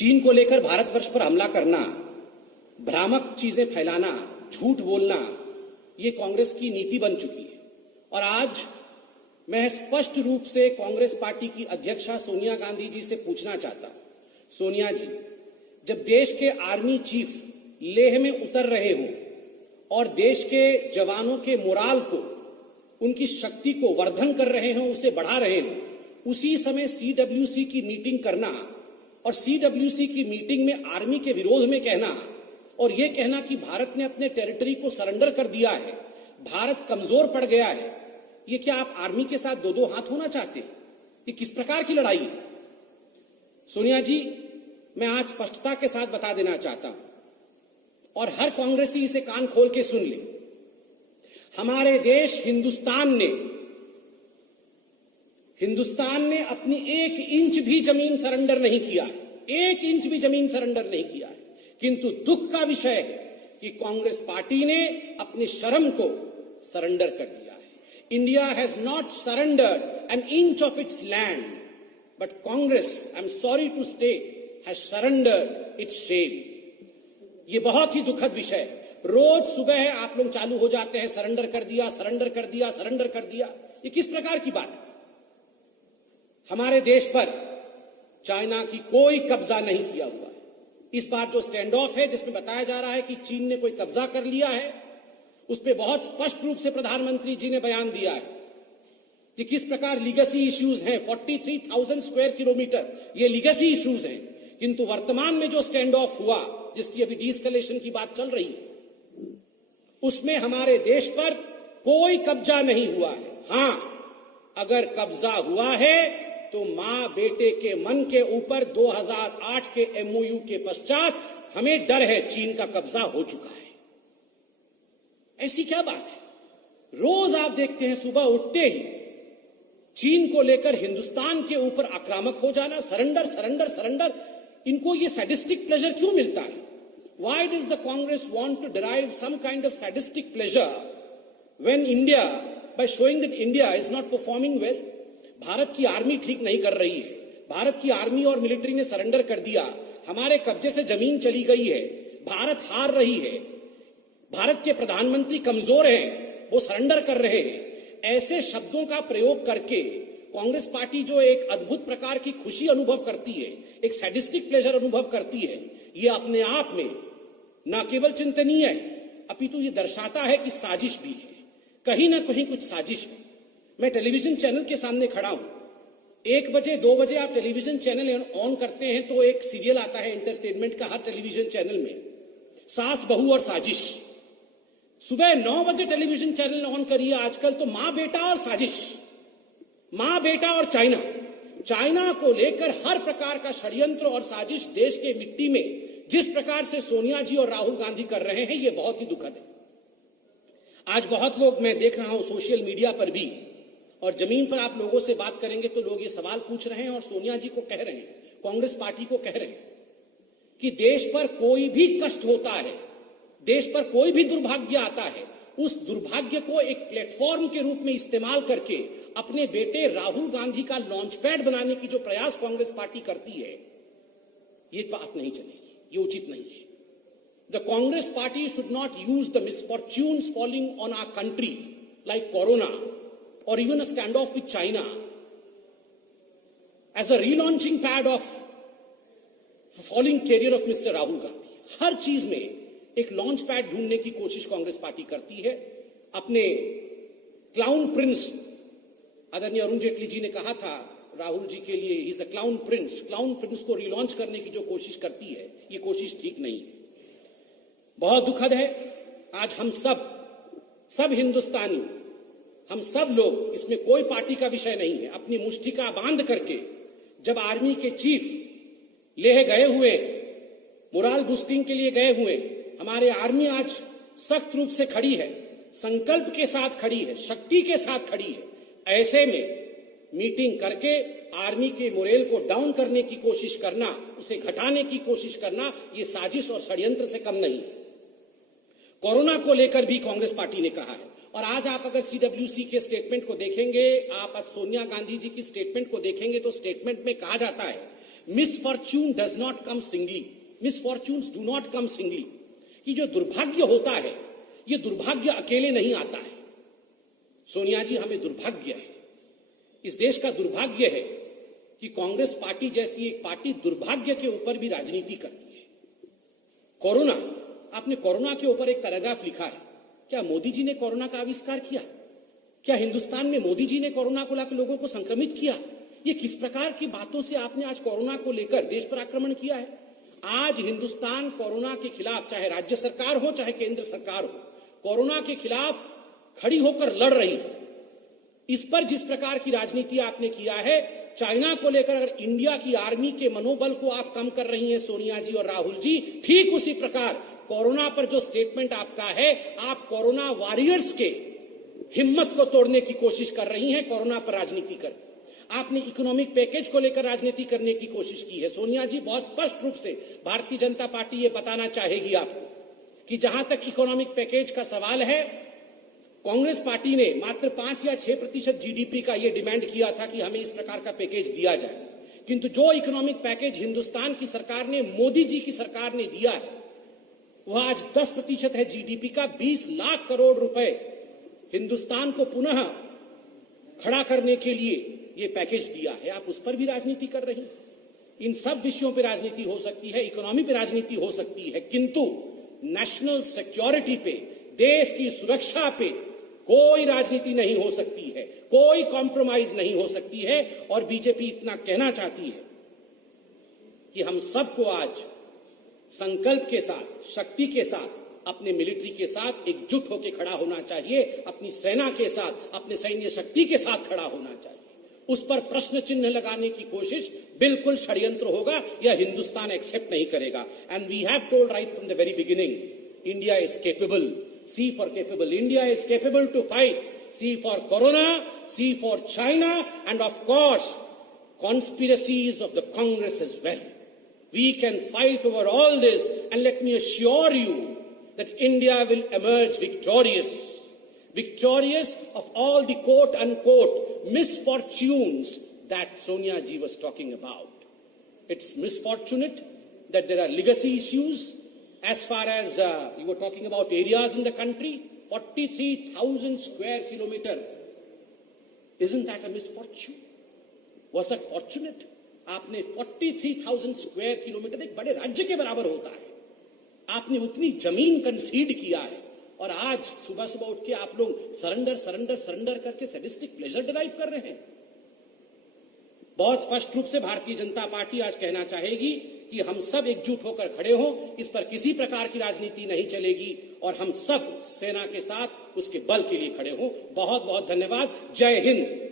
चीन को लेकर भारतवर्ष पर हमला करना, भ्रामक चीजें फैलाना, झूठ बोलना, ये कांग्रेस की नीति बन चुकी है। और आज मैं स्पष्ट रूप से कांग्रेस पार्टी की अध्यक्षा सोनिया गांधी जी से पूछना चाहता हूं, सोनिया जी, जब देश के आर्मी चीफ लेह में उतर रहे हों और देश के जवानों के मोराल को, उनकी शक्ति को वर्धन कर रहे हों, उसे बढ़ा रहे हों, उसी समय सीडब्ल्यूसी की मीटिंग करना और सीडब्ल्यूसी की मीटिंग में आर्मी के विरोध में कहना और यह कहना कि भारत ने अपने टेरिटरी को सरेंडर कर दिया है, भारत कमजोर पड़ गया है, ये क्या आप आर्मी के साथ दो दो हाथ होना चाहते हैं? ये किस प्रकार की लड़ाई है? सोनिया जी, मैं आज स्पष्टता के साथ बता देना चाहता हूं और हर कांग्रेसी इसे कान खोल के सुन ले। हमारे देश हिंदुस्तान ने अपनी 1 इंच भी जमीन सरेंडर नहीं किया है, 1 इंच भी जमीन सरेंडर नहीं किया है। किंतु दुख का विषय है कि कांग्रेस पार्टी ने अपनी शर्म को सरेंडर कर दिया है। India has not surrendered an inch of its land, but Congress, I am sorry to state, has surrendered its shame. ये बहुत ही दुखद विषय है। रोज सुबह आप लोग चालू हो जाते हैं, सरेंडर कर दिया, सरेंडर कर दिया, सरेंडर कर दिया। ये किस प्रकार की बात है? हमारे देश पर चाइना की कोई कब्जा नहीं किया हुआ है। इस बार जो स्टैंड ऑफ है, जिसमें बताया जा रहा है कि चीन ने कोई कब्जा कर लिया है, उस पर बहुत स्पष्ट रूप से प्रधानमंत्री जी ने बयान दिया है कि किस प्रकार लीगेसी इश्यूज हैं। 43,000 स्क्वायर किलोमीटर ये लीगेसी इश्यूज हैं। किंतु वर्तमान में जो स्टैंड ऑफ हुआ, जिसकी अभी डीएस्केलेशन की बात चल रही है, उसमें हमारे देश पर कोई कब्जा नहीं हुआ है। हां, अगर कब्जा हुआ है तो मां बेटे के मन के ऊपर 2008 के एमओयू के पश्चात हमें डर है, चीन का कब्जा हो चुका है। ऐसी क्या बात है? रोज आप देखते हैं सुबह उठते ही चीन को लेकर हिंदुस्तान के ऊपर आक्रामक हो जाना, सरेंडर सरेंडर सरेंडर। इनको ये सैडिस्टिक प्लेजर क्यों मिलता है? Why does the Congress want to derive some kind of sadistic pleasure when India, by showing that India is not performing well? Bharat की आर्मी ठीक नहीं कर रही है, भारत की आर्मी और मिलिट्री ने सरेंडर कर दिया, हमारे कब्जे से जमीन चली गई है, भारत हार रही है, भारत के प्रधानमंत्री कमजोर हैं, वो सरेंडर कर रहे हैं। ऐसे शब्दों का प्रयोग करके कांग्रेस पार्टी जो एक अद्भुत प्रकार की खुशी अनुभव करती है, एक सैडिस्टिक प्लेजर अनुभव करती है, ये अपने आप में न केवल चिंतनीय है, अपितु ये दर्शाता है कि साजिश भी है, कहीं ना कहीं कुछ साजिश है। मैं टेलीविजन चैनल के सामने खड़ा हूं, 1 बजे 2 बजे आप टेलीविजन चैनल ऑन करते हैं तो एक सीरियल आता है एंटरटेनमेंट का हर टेलीविजन चैनल में, सास बहू और साजिश। सुबह 9 बजे टेलीविजन चैनल ऑन करिए आजकल तो मां बेटा और साजिश, मां बेटा और चाइना, चाइना को लेकर हर प्रकार का षड्यंत्र और साजिश देश के मिट्टी में जिस प्रकार से सोनिया जी और राहुल गांधी कर रहे हैं, ये बहुत ही दुखद है। आज बहुत लोग, मैं देख रहा हूं सोशल मीडिया पर भी और जमीन पर आप लोगों से बात करेंगे तो लोग ये सवाल पूछ रहे हैं और सोनिया जी को कह रहे हैं, कांग्रेस पार्टी को कह रहे हैं कि देश पर कोई भी कष्ट होता है, देश पर कोई भी दुर्भाग्य आता है, उस दुर्भाग्य को एक प्लेटफॉर्म के रूप में इस्तेमाल करके अपने बेटे राहुल गांधी का लॉन्च पैड बनाने की जो प्रयास कांग्रेस पार्टी करती है, ये बात नहीं चलेगी, ये उचित नहीं है। The Congress party should not use the misfortunes falling on our country like corona और even a stand off with China as a relaunching pad of falling career of mister Rahul Gandhi. हर चीज में एक लॉन्च पैड ढूंढने की कोशिश Congress party करती है। अपने क्लाउन प्रिंस, आदरणीय अरुण जेटली जी ने कहा था राहुल जी के लिए, he is a clown Prince, clown Prince को रिलॉन्च करने की जो कोशिश करती है, ये कोशिश ठीक नहीं है, बहुत दुखद है। आज हम सब हिंदुस्तानी, हम सब लोग, इसमें कोई पार्टी का विषय नहीं है, अपनी मुष्टिका बांध करके जब आर्मी के चीफ लेह गए हुए, मोराल बूस्टिंग के लिए गए हुए, हमारे आर्मी आज सख्त रूप से खड़ी है, संकल्प के साथ खड़ी है, शक्ति के साथ खड़ी है। ऐसे में मीटिंग करके आर्मी के मोरेल को डाउन करने की कोशिश करना, उसे घटाने की कोशिश करना, ये साजिश और षड्यंत्र से कम नहीं है। कोरोना को लेकर भी कांग्रेस पार्टी ने कहा है और आज आप अगर सीडब्ल्यूसी के स्टेटमेंट को देखेंगे, आप आज सोनिया गांधी जी की स्टेटमेंट को देखेंगे तो स्टेटमेंट में कहा जाता है misfortune does not come singly, misfortunes do not come singly, कि जो दुर्भाग्य होता है ये दुर्भाग्य अकेले नहीं आता है। सोनिया जी, हमें दुर्भाग्य है, इस देश का दुर्भाग्य है कि कांग्रेस पार्टी जैसी एक पार्टी दुर्भाग्य के ऊपर भी राजनीति करती है। कोरोना, आपने कोरोना के ऊपर एक पैराग्राफ लिखा है। क्या मोदी जी ने कोरोना का आविष्कार किया? क्या हिंदुस्तान में मोदी जी ने कोरोना को लाकर लोगों को संक्रमित किया? ये किस प्रकार की बातों से आपने आज कोरोना को लेकर देश पर आक्रमण किया है? आज हिंदुस्तान कोरोना के खिलाफ, चाहे राज्य सरकार हो चाहे केंद्र सरकार हो, कोरोना के खिलाफ खड़ी होकर लड़ रही। इस पर जिस प्रकार की राजनीति आपने किया है, चाइना को लेकर अगर इंडिया की आर्मी के मनोबल को आप कम कर रही हैं सोनिया जी और राहुल जी, ठीक उसी प्रकार कोरोना पर जो स्टेटमेंट आपका है, आप कोरोना वॉरियर्स के हिम्मत को तोड़ने की कोशिश कर रही हैं कोरोना पर राजनीति कर। आपने इकोनॉमिक पैकेज को लेकर राजनीति करने की कोशिश की है। सोनिया जी, बहुत स्पष्ट रूप से भारतीय जनता पार्टी ये बताना चाहेगी आपको कि जहां तक इकोनॉमिक पैकेज का सवाल है, कांग्रेस पार्टी ने मात्र 5 या 6% जीडीपी का यह डिमांड किया था कि हमें इस प्रकार का पैकेज दिया जाए, किंतु जो इकोनॉमिक पैकेज हिंदुस्तान की सरकार ने, मोदी जी की सरकार ने दिया है, वह आज 10% है जीडीपी का। 20 लाख करोड़ रुपए हिंदुस्तान को पुनः खड़ा करने के लिए ये पैकेज दिया है। आप उस पर भी राजनीति कर रही हैं। इन सब विषयों पर राजनीति हो सकती है, इकोनॉमी पे राजनीति हो सकती है, किंतु नेशनल सिक्योरिटी पे, देश की सुरक्षा पे कोई राजनीति नहीं हो सकती है, कोई कॉम्प्रोमाइज नहीं हो सकती है। और बीजेपी इतना कहना चाहती है कि हम सबको आज संकल्प के साथ, शक्ति के साथ, अपने मिलिट्री के साथ एकजुट होकर खड़ा होना चाहिए, अपनी सेना के साथ, अपने सैन्य शक्ति के साथ खड़ा होना चाहिए। उस पर प्रश्न चिन्ह लगाने की कोशिश बिल्कुल षड्यंत्र होगा, यह हिंदुस्तान एक्सेप्ट नहीं करेगा। And we have told right from the very beginning, India is capable. C for capable. India is capable to fight. C for Corona, C for China, and of course, conspiracies of the Congress as well. We can fight over all this, and let me assure you that India will emerge victorious. Victorious of all the quote-unquote misfortunes that Sonia ji was talking about. It's misfortunate that there are legacy issues. As far as you were talking about areas in the country, 43,000 square kilometer. Isn't that a misfortune? Was that fortunate? आपने 43,000 square kilometre, एक बड़े राज्य के बराबर होता है, आपने उतनी जमीन कंसीड किया है, और आज सुबह सुबह उठ के आप लोग सरेंडर करके सैडिस्टिक प्लेजर डिराइव कर रहे हैं। बहुत स्पष्ट रूप से भारतीय जनता पार्टी आज कहना चाहेगी कि हम सब एकजुट होकर खड़े हों, इस पर किसी प्रकार की राजनीति नहीं चलेगी, और हम सब सेना के साथ उसके बल के लिए खड़े हों। बहुत बहुत धन्यवाद। जय हिंद।